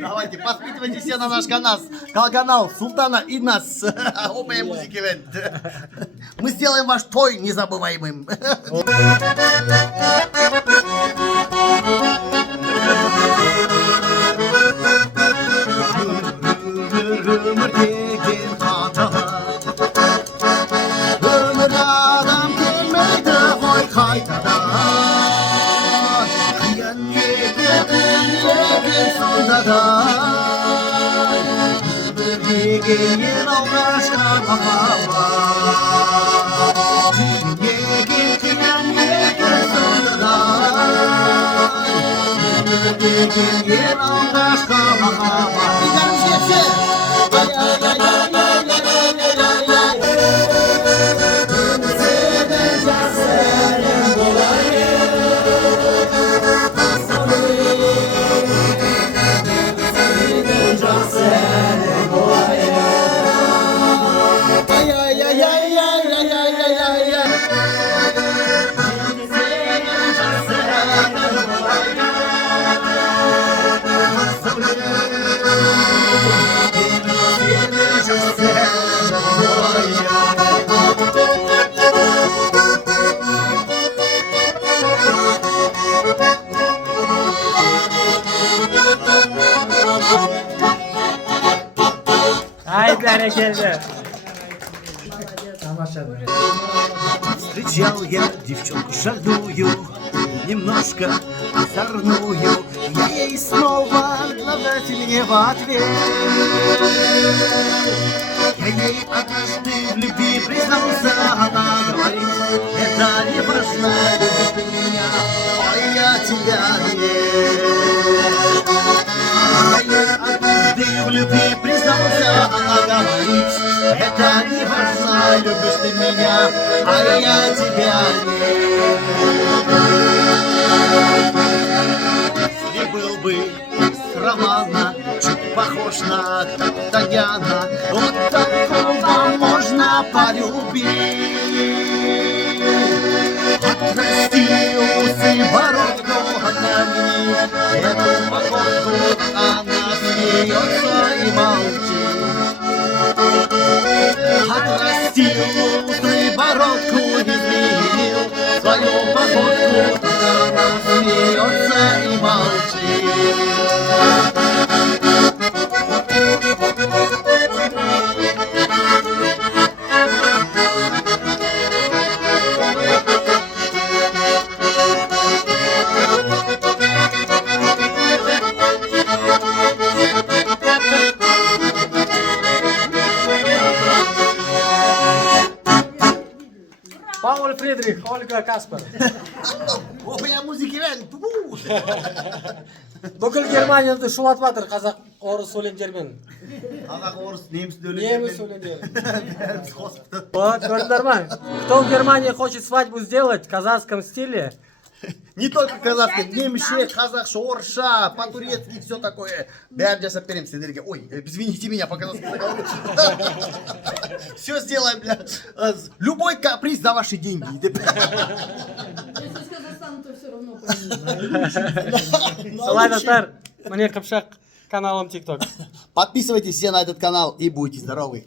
Давайте, подписывайтесь все на наш канал Султана и нас. Опая музыки ивент. Мы сделаем ваш той незабываемым. Встречал я девчонку шальную, немножко озорную. Я ей снова глаза мне в ответ. Я ей однажды в любви признался, она говорит: это не важно, любишь ты меня, а я тебя нет. Я ей однажды в любви признался, она говорит: это не важно, любишь ты меня, а я тебя нет. Если был бы из романа чуть похож на Д'Артаньяна, вот такого можно полюбить. Отрасти усы, бородку, отомни эту походку, она смеется и молчит. Отрастил усы, бородку, изменил свою походку, она смеется и молчит. Paul Friedrich, Olga Kasper. Опая музыки ивент. Бүкіл Германияда шулатып жатыр қазақ орыс өлеңдермен. Қазақ, орыс, неміс Неміс өлеңдері. Вот, көрдіңдер ма? Кто в Германии хочет свадьбу сделать в казахском стиле? Не только казахский, немше, казахша, орша, по-турецки, все такое. Бәрін жасап берем сендерге. Ой, извините меня, по-казахски. Все сделаем, бля. Любой каприз за ваши деньги. Если с Казахстана, то все равно поймут. Солай достар, мне Қыпшақ каналым TikTok. Подписывайтесь все на этот канал и будьте здоровы.